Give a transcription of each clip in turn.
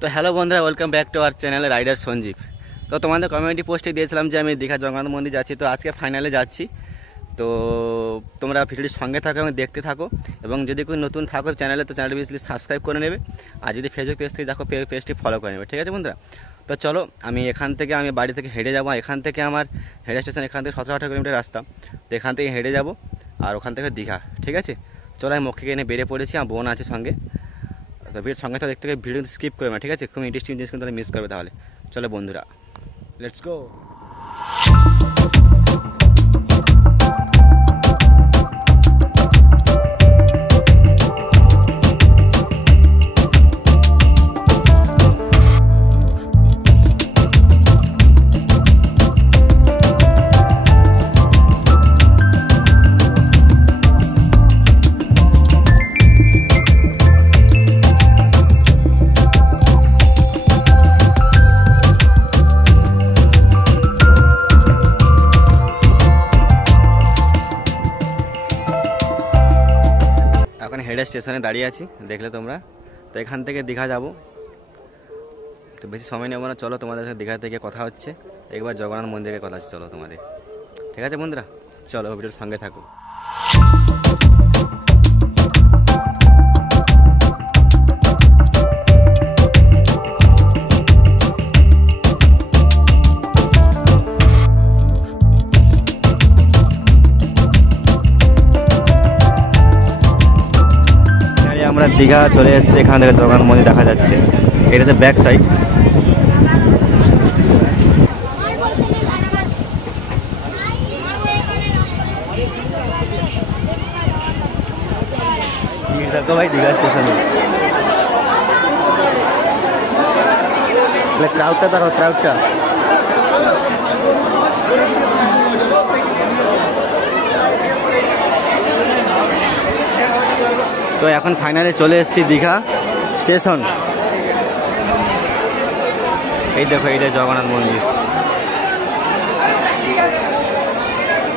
তো হ্যালো বন্ধুরা, welcome back to our channel rider Sanjib. তো তোমাদের কমিউনিটি পোস্টে দিয়েছিলাম যে আমি দীঘা জগন্নাথ মন্দির যাচ্ছি। তো আজকে ফাইনালে যাচ্ছি। তো তোমরা ভিডিওটির সঙ্গে থাকো এবং দেখতে থাকো, এবং যদি কোনো নতুন থাকো চ্যানেলে তো চ্যানেলটি প্লিজ সাবস্ক্রাইব করে নেবে, আর যদি ফেসবুক পেজ থেকে দেখো পেজটি ফলো করে নেবে। ঠিক আছে বন্ধুরা? তো চলো, আমি বাড়ি থেকে হেঁটে যাবো। এখান থেকে আমার হেড স্টেশন এখান থেকে 17-18 কিলোমিটার রাস্তা। তো এখান থেকে হেঁটে যাবো আর ওখান থেকে দীঘা। ঠিক আছে, চলো আমি মক্ষীকে এনে বেরিয়ে পড়েছি, আমার বোন আছে সঙ্গে। তো ভিডিওর সঙ্গে তো দেখতে ভিডিও স্কিপ করবে না, ঠিক আছে? খুব ইন্টারেস্টিং জিনিস কিন্তু মিস করবে। তাহলে চলো বন্ধুরা, লেটস গো। এখন হেড স্টেশনে দাঁড়িয়ে আছি, দেখলে তোমরা। তো এখান থেকে দীঘা যাব। তো বেশি সময় নেব না, চলো তোমাদের সাথে দীঘা থেকে কথা হচ্ছে। একবার জগন্নাথ মন্দিরের কথা চলো তোমাদের। ঠিক আছে বন্ধুরা, চলো ভিডিওর সঙ্গে থাকো। আমরা দীঘা চলে এসেছি, এখান থেকে জগন্নাথ মন্দির দেখা যাচ্ছে। এটা হচ্ছে ব্যাক সাইড। দেখো ভাই, দীঘা স্টেশনে ক্রাউডটা দেখো, ক্রাউডটা। তো এখন ফাইনালে চলে এসেছি দীঘা স্টেশন। এই দেখো, এইটা জগন্নাথ মন্দির,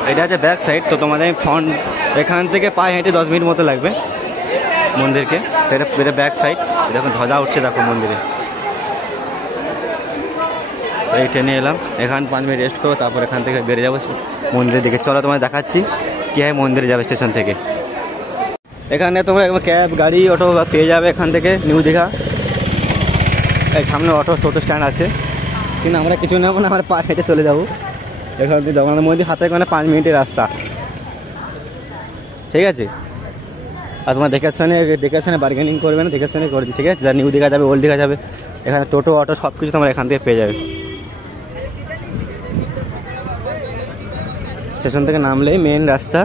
এটা হচ্ছে ব্যাক সাইড। তো তোমাদের ফ্রন্ট এখান থেকে পায়ে হেঁটে 10 মিনিট মতো লাগবে মন্দিরকে। এটা ব্যাক সাইড। দেখুন ধ্বজা উঠছে, দেখো মন্দিরে। এই ট্রেনে এলাম, এখান 5 মিনিট রেস্ট করো, তারপর এখান থেকে বেরিয়ে যাবো মন্দিরের দিকে। চলো তোমায় দেখাচ্ছি কীভাবে মন্দিরে যাবে স্টেশন থেকে। এখানে তোমরা ক্যাব, গাড়ি, অটো পেয়ে যাবে এখান থেকে নিউ দীঘা। এই সামনে টোটো স্ট্যান্ড আছে, কিন্তু আমরা কিছু নেবো না, আমরা পা হেঁটে চলে যাবো এখান থেকে জগন্নাথ মন্দির। হাতে মানে 5 মিনিটের রাস্তা। ঠিক আছে, আর তোমার দেখে শুনে বার্গেনিং করবে না, দেখে শুনে করবে। ঠিক আছে, যারা নিউ দীঘা যাবে, ওল্ড দীঘা যাবে, এখানে টোটো, অটো সব কিছু তোমরা এখান থেকে পেয়ে যাবে। স্টেশন থেকে নামলেই মেন রাস্তা।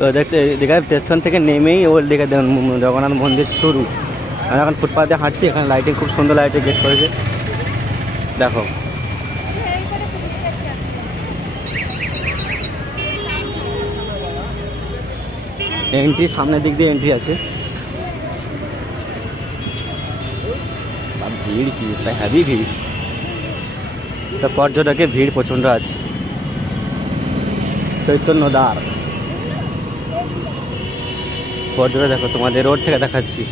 তো দেখতে দীঘার স্টেশন থেকে নেমেই ওল্ড দীঘা জগন্নাথ মন্দির শুরু। আমি এখন ফুটপাথে হাঁটছি, এখানে লাইটিং খুব সুন্দর লাইটিং গেট করেছে, দেখো। এন্ট্রি সামনের দিক দিয়ে এন্ট্রি আছে। ভিড় কি, হ্যাভি ভিড়। তো পর্যটকের ভিড় প্রচণ্ড আছে। চৈতন্যদ্বার পর্যটক, দেখো তোমাদের রোড থেকে দেখাচ্ছি।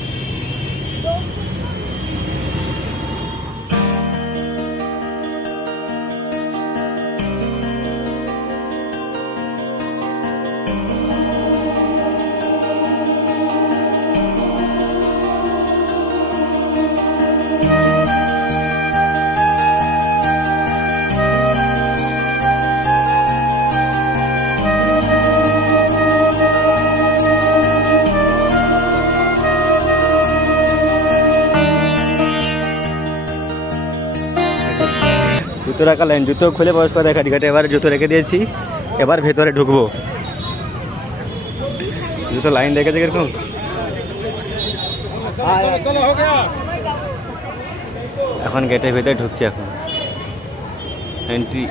জুতো রাখা লাইন, জুতো খুলে প্রবেশ করে দেখা টিকিট। এবার জুতো রেখে দিয়েছি, এবার ভেতরে ঢুকবো। জুতো লাইন রেখেছে কিরকম। এখন গেটের ভেতরে ঢুকছি, এখন এন্ট্রি।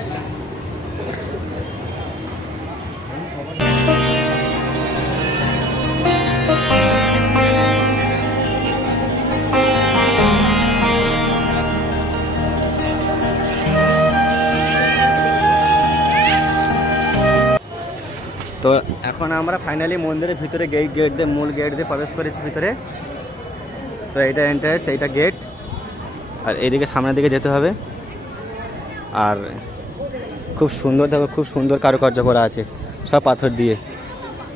তো এখন আমরা ফাইনালি মন্দিরের ভিতরে গেট দিয়ে মূল গেট দিয়ে প্রবেশ করেছি ভিতরে। তো এইটা এন্ট্রান্স, এইটা গেট, আর এইদিকে সামনের দিকে যেতে হবে। আর খুব সুন্দর, দেখো খুব সুন্দর কারুকার্য করা আছে, সব পাথর দিয়ে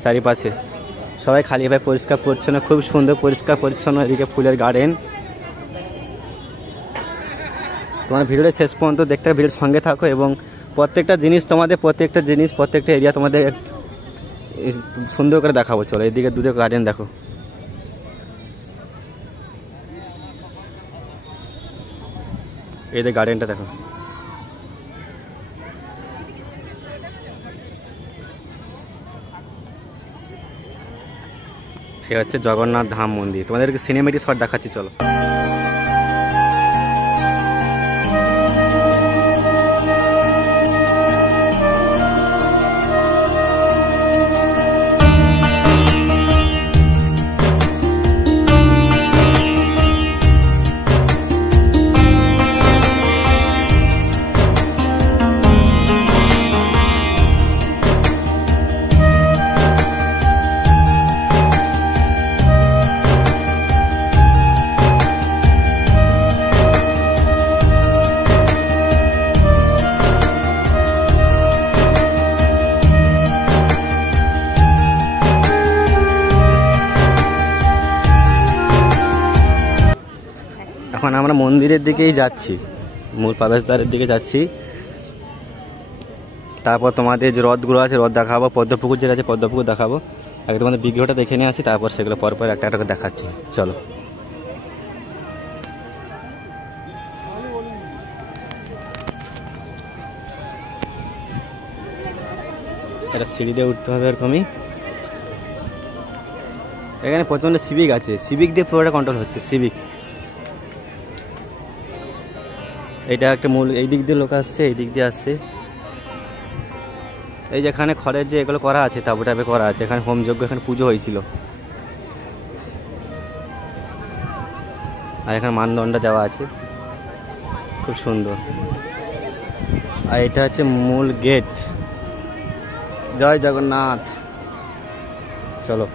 চারিপাশে। সবাই খালিভাবে পরিষ্কার পরিচ্ছন্ন, খুব সুন্দর পরিষ্কার পরিচ্ছন্ন। এদিকে ফুলের গার্ডেন। তোমার ভিডিওটা শেষ পর্যন্ত দেখতে, ভিডিওর সঙ্গে থাকো এবং প্রত্যেকটা জিনিস তোমাদের, প্রত্যেকটা এরিয়া তোমাদের সুন্দর করে দেখাবো। চলো এদিকে দুটো গার্ডেন দেখো, এদের গার্ডেনটা দেখো। ঠিক হচ্ছে জগন্নাথ ধাম মন্দির। তোমাদেরকে সিনেমেটিক শট দেখাচ্ছি, চলো। এখন আমরা মন্দিরের দিকেই যাচ্ছি, মূল প্রবেশদ্বারের দিকে যাচ্ছি। তারপর তোমাদের যে হ্রদগুলো আছে হ্রদ দেখাবো, পদ্মপুকুর যেটা আছে পদ্মপুকুর দেখাবো। আগে তোমাদের বিগ্রহটা দেখে নিয়ে আসি, তারপর সেগুলো পরপর একটা একটা করে দেখাচ্ছি, চলো। এটা সিঁড়ি দিয়ে উঠতে হবে এরকমই। এখানে প্রচণ্ড সিভিক আছে, সিভিক দিয়ে পুরোটা কন্ট্রোল হচ্ছে, সিভিক। এটা একটা মূল, এই দিক দিয়ে লোক আসছে, এই দিক দিয়ে আসছে। এই যেখানে খড়ের যে এগুলো করা আছে, তাবু টাইপে করা আছে, এখানে হোমযজ্ঞ, এখানে পুজো হয়েছিল। আর এখানে মানদণ্ড দেওয়া আছে, খুব সুন্দর। আর এটা হচ্ছে মূল গেট। জয় জগন্নাথ। চলো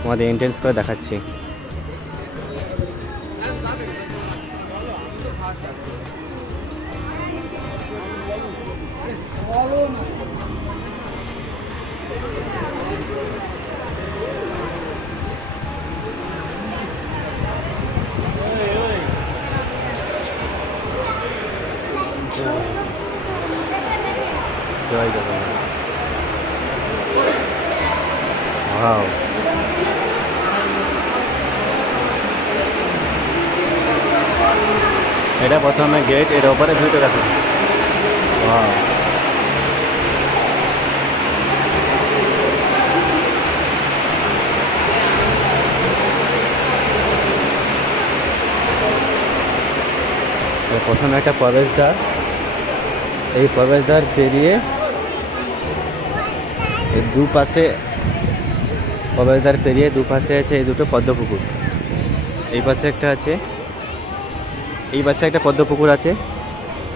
তোমাদের এন্ট্রেন্স করে দেখাচ্ছি। জয় জগন্নাথ। ওয়াও, এটা প্রথমে গেট, এর ওপরে ভিউটা দেখো। ওয়াও, প্রথমে একটা প্রবেশদ্বার, এই প্রবেশদ্বার পেরিয়ে এই দুপাশে, প্রবেশদ্বার পেরিয়ে দুপাশে আছে এই দুটো পদ্মপুকুর। এই পাশে একটা আছে, এই পাশে একটা পদ্মপুকুর আছে,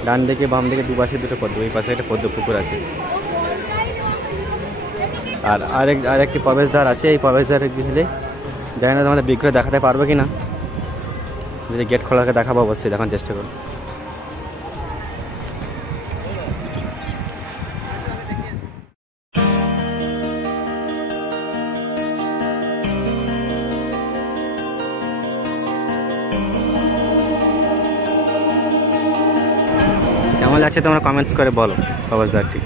ডান দিকে বাম দিকে দুপাশে দুটো পদ্ম, এই পাশে একটা পদ্মপুকুর আছে। আর আরেকটি প্রবেশদ্বার আছে। এই প্রবেশদ্বারে গেলে জানি না তোমাদের বিগ্রহ দেখাতে পারবো কি না, যদি গেট খোলাকে দেখাবো অবশ্যই দেখার চেষ্টা করো। কেমন লাগছে তোমরা কমেন্টস করে বলো প্রবেশদ্বারটি।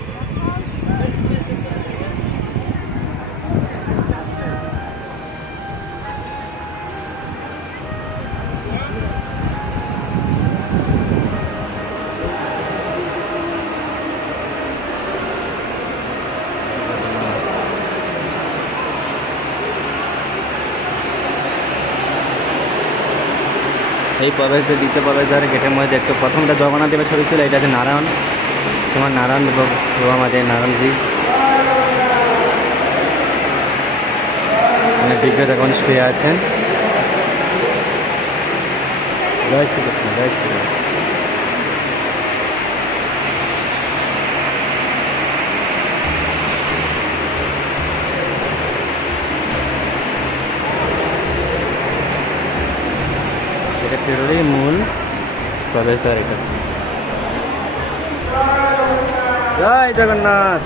এই প্রবেশদ্বার, দ্বিতীয় প্রবেশদ্বারে গেটের মধ্যে দেখতে প্রথমটা জগন্নাথ দেবের ছবি ছিল, এটা হচ্ছে নারায়ণ, তোমার নারায়ণ বাবা আমাদের নারায়ণজি। বিগ্রহ এখন শুয়ে আছেন। জয় শ্রীকৃষ্ণ, জয় শ্রীকৃষ্ণ। প্রবেশদ্বার এটা। জয় জগন্নাথ।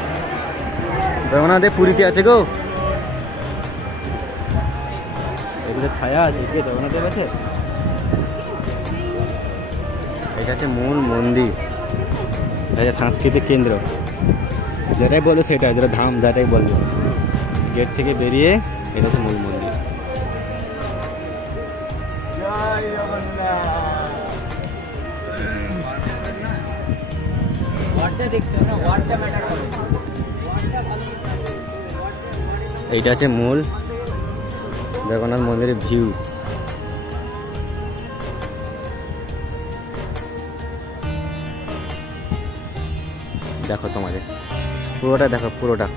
জগন্নাথ পুরীতে আছে গো, এগুলো ছায়া আছে কে জগন্নাথের আছে। এটা হচ্ছে মূল মন্দির, এটা সাংস্কৃতিক কেন্দ্র, যেটাই বলবো সেটাই, যেটা ধাম যেটাই বলবো। গেট থেকে বেরিয়ে এটা হচ্ছে মূল মন্দির। এইটা হচ্ছে মূল জগন্নাথ মন্দিরের ভিউ। দেখো তোমাদের পুরোটা দেখো, পুরোটা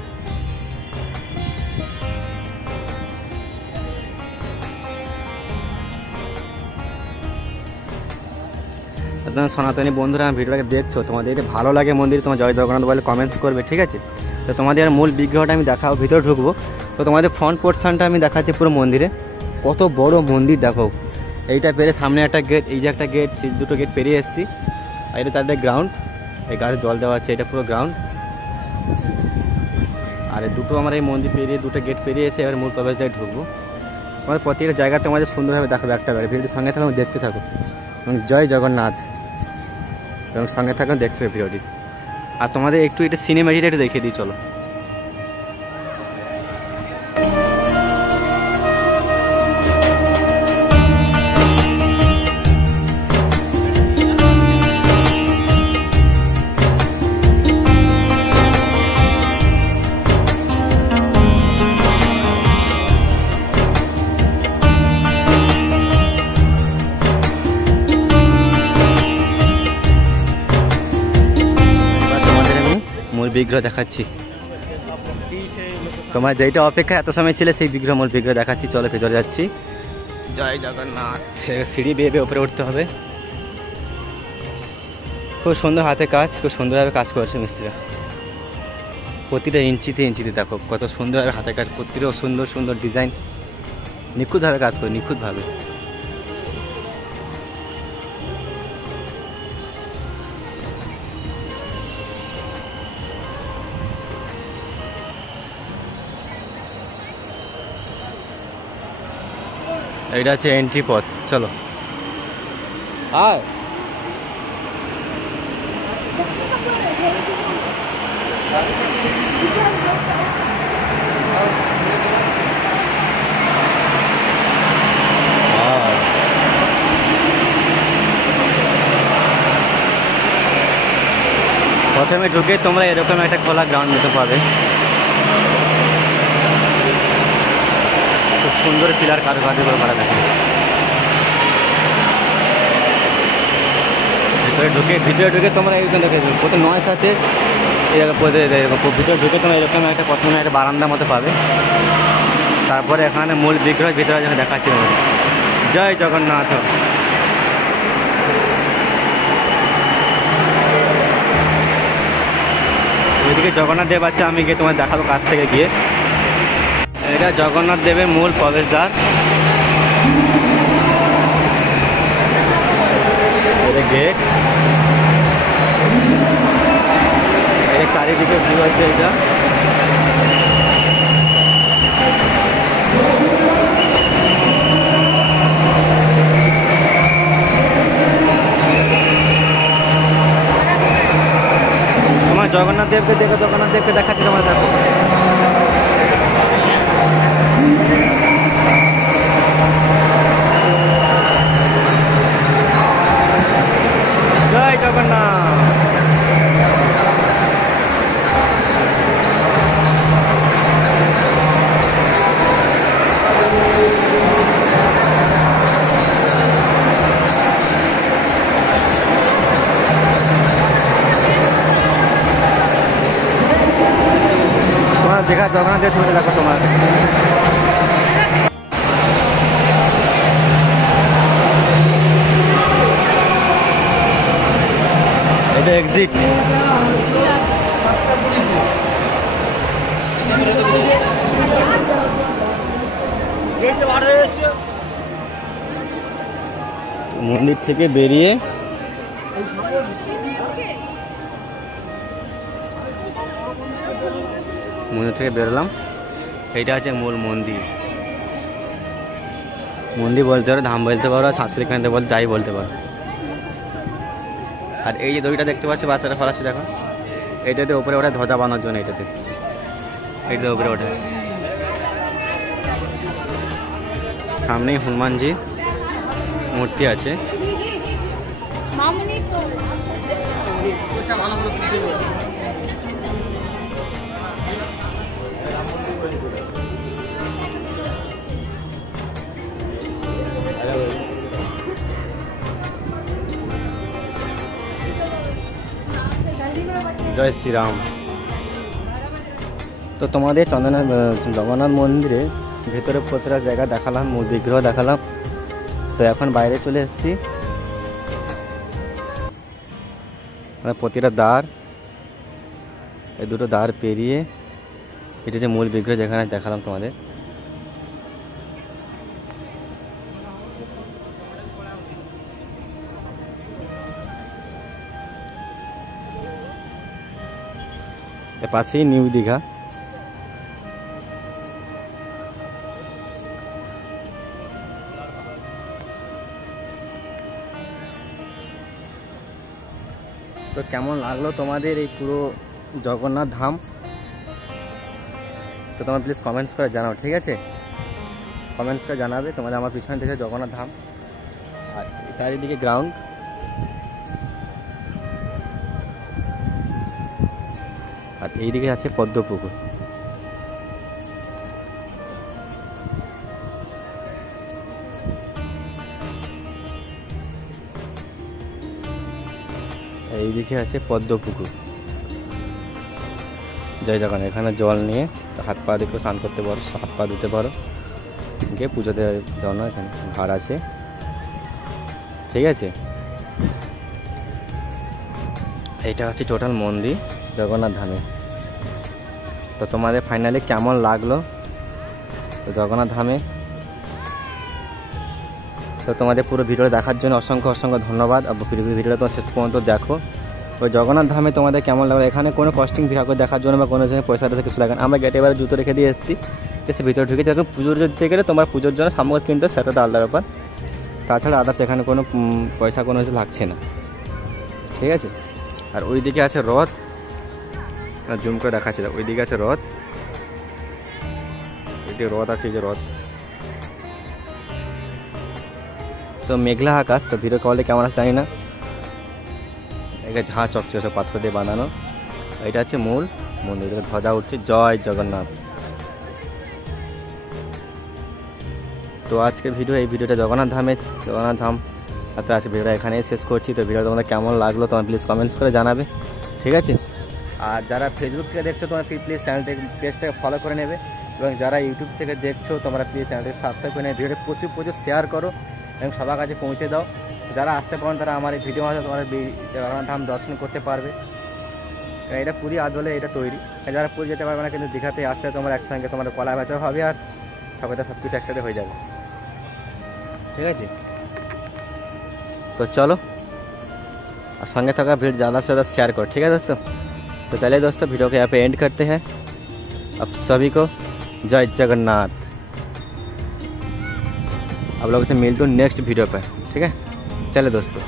সনাতনী বন্ধুরা ভিডিওটাকে দেখছো, তোমাদের যদি ভালো লাগে মন্দির, তোমার জয় জগন্নাথ বলে কমেন্টস করবে, ঠিক আছে। তো তোমাদের মূল বিগ্রহটা আমি দেখাও, ভিতরে ঢুকবো। তো তোমাদের ফ্রন্ট পোর্শনটা আমি দেখাচ্ছি পুরো মন্দিরে, কত বড় মন্দির দেখো। এইটা পেরে সামনে একটা গেট, এই যে একটা গেট, সেই দুটো গেট পেরিয়ে এসেছি। আর এটা চারটে গ্রাউন্ড, এই গাছে জল দেওয়া আছে, এটা পুরো গ্রাউন্ড। আর দুটো আমার এই মন্দির পেরিয়ে দুটো গেট পেরিয়ে এসে এবার মূল প্রবেশদ্বারে ঢুকবো। তোমাদের প্রত্যেকটা জায়গা তোমাদের সুন্দরভাবে দেখাবে একটা করে, ভিডিওর সঙ্গে থাকো, দেখতে থাকো। এবং জয় জগন্নাথ, এবং সঙ্গে থাকো, দেখতে হবে ভিডিওটি। আর তোমাদের একটু এটা সিনেমেটিকটা একটু দেখিয়ে দিই, চলো। মূল বিগ্রহ দেখাচ্ছি, তোমার যেটা অপেক্ষা এত সময় ছিল সেই বিগ্রহ, মূল বিগ্রহ দেখাচ্ছি। চলো ভেতরে যাচ্ছি। জয় জগন্নাথ। সিঁড়ি বেয়ে বেয়ে উপরে উঠতে হবে। খুব সুন্দর হাতে কাজ, খুব সুন্দরভাবে কাজ করেছে মিস্ত্রিরা। প্রতিটা ইঞ্চিতে ইঞ্চিতে দেখো কত সুন্দরভাবে হাতে কাজ, প্রতিটাও সুন্দর সুন্দর ডিজাইন, নিখুঁতভাবে কাজ করে, নিখুঁতভাবে। এটা হচ্ছে এন্ট্রি পথ, চলো। আর প্রথমে ঢুকে তোমরা এরকম একটা খোলা গ্রাউন্ড মতো পাবে, খুব সুন্দর পিলার কারুকার্য করে করা থাকে। ভিতরে ঢুকে তোমরা এরকম দেখে কত নয়েস আছে, ভিতরে ঢুকে তোমরা এরকম একটা প্রথমে একটা বারান্দার মতো পাবে। তারপরে এখানে মূল বিগ্রহ ভিতরে যেন দেখাচ্ছি। জয় জগন্নাথ। ওইদিকে জগন্নাথ দেব আছে, আমি গিয়ে তোমার দেখাবো কাছ থেকে গিয়ে। এটা জগন্নাথ দেবের মূল প্রবেশদ্বার, এটা গেট, এই চারিদিকে ভিউ আছে। এটা তোমার জগন্নাথ দেবকে দেখো, জগন্নাথ দেবকে দেখাচ্ছি তোমার, দেখো। জয় জগন্নাথ। তোমার দেখা জগন্নাথের ছবিটা দেখো তোমার। এটা এক্সিট। মন্দির থেকে বেরিয়ে মন্দির থেকে বেরোলাম। এইটা আছে মূল মন্দির। মন্দির বলতে পারো, ধাম বলতে পারো, সাংস্কৃতিক কেন্দ্র বলতে যাই বলতে পারো। আর এই যে দড়িটা দেখতে পাচ্ছ বাচ্চারা ফলাচ্ছে, দেখো এইটাতে উপরে ওঠে ধ্বজা বাঁধার জন্য। এইটাতে উপরে ওঠে। সামনেই হনুমানজি মূর্তি আছে। জয় শ্রীরাম। তো তোমাদের জগন্নাথ মন্দিরে ভেতরে প্রতিটা জায়গা দেখালাম, মূল বিগ্রহ দেখালাম। তো এখন বাইরে চলে এসেছি। প্রতিটা দ্বার, এই দুটো দ্বার পেরিয়ে এটা যে মূল বিগ্রহ যেখানে দেখালাম তোমাদের। এর পাশেই নিউ দীঘা। তো কেমন লাগলো তোমাদের এই পুরো জগন্নাথ ধাম? তো তোমরা প্লিজ কমেন্টস করে জানাও, ঠিক আছে? কমেন্টস করে জানাবে তোমাদের। আমার পিছনে থেকে জগন্নাথ ধাম আর চারিদিকে গ্রাউন্ড। আর এইদিকে আছে পদ্মপুকুর। এইদিকে আছে পদ্মপুকুর। জয় জগন্নাথ। এখানে জল নিয়ে হাত পা দিয়ে স্নান করতে পারো, হাত পা ধুতে পারো, গিয়ে পুজো দেওয়ার জন্য এখানে ভাড় আছে, ঠিক আছে? এইটা হচ্ছে টোটাল মন্দির জগন্নাথ ধামে। তো তোমাদের ফাইনালি কেমন লাগলো তো জগন্নাথ ধামে? তো তোমাদের পুরো ভিডিও দেখার জন্য অসংখ্য অসংখ্য ধন্যবাদ। ভিডিওটা তোমার শেষ পর্যন্ত দেখো। ওই জগন্নাথ ধামে তোমাদের কেমন লাগলো? এখানে কোনো কস্টিং ঠাকুর দেখার জন্য বা কোনো জন্য পয়সা টয়সা কিছু লাগে না। আমরা গেটে এবারে জুতো রেখে দিয়ে এসেছি, এসে ভিতরে ঢুকেছি। এখন পুজোর দিতে গেলে তোমার পুজোর জন্য সামগ্রী কিনতে, সেটা তো আলাদা ব্যাপার। তাছাড়া আদার্স এখানে কোনো পয়সা কোনো কিছু লাগছে না, ঠিক আছে? আর ওইদিকে আছে রথ, জুম করে দেখাচ্ছিল। ওইদিকে আছে রথ, এই যে রথ আছে, এই যে রথ। তো মেঘলা আকাশ, তো ভিডিও কলে কেমন আছে জানি না। এখানে ঝাঁ চকচকে সব পাথর দিয়ে বানানো। এটা হচ্ছে মূল মন্দির, ধ্বজা উঠছে জয় জগন্নাথ। তো আজকের ভিডিও, এই ভিডিওটা জগন্নাথ ধাম তো আজকে ভিডিওটা এখানে শেষ করছি। তো ভিডিওটা তোমাদের কেমন লাগলো তোমার প্লিজ কমেন্টস করে জানাবে, ঠিক আছে? আর যারা ফেসবুক থেকে দেখছো তোমরা প্লিজ চ্যানেলটাকে, পেজটাকে ফলো করে নেবে। এবং যারা ইউটিউব থেকে দেখছো তোমরা প্লিজ চ্যানেলটাকে সাবস্ক্রাইব করে নেবে। ভিডিওটা প্রচুর শেয়ার করো এবং সবার কাছে পৌঁছে দাও। যারা আসতে পারেন তারা আমার এই ভিডিও মাধ্যমে তোমার জগন্নাথ ধাম দর্শন করতে পারবে। এটা পুরী আদলে এটা তৈরি। যারা পুরী যেতে পারবে না কিন্তু দীঘাতে আসলে তোমরা একসঙ্গে তোমার কলা বেচা হবে আর সবাই সব কিছু একসাথে হয়ে যাবে, ঠিক আছে? तो चलो और संगे थका वीडियो ज़्यादा से ज़्यादा शेयर करो, ठीक है दोस्तों? तो चलिए दोस्तों वीडियो को यहाँ पे एंड करते हैं। अब सभी को जय जगन्नाथ। आप लोगों से मिलते हैं नेक्स्ट वीडियो पर, ठीक है? चलिए दोस्तों।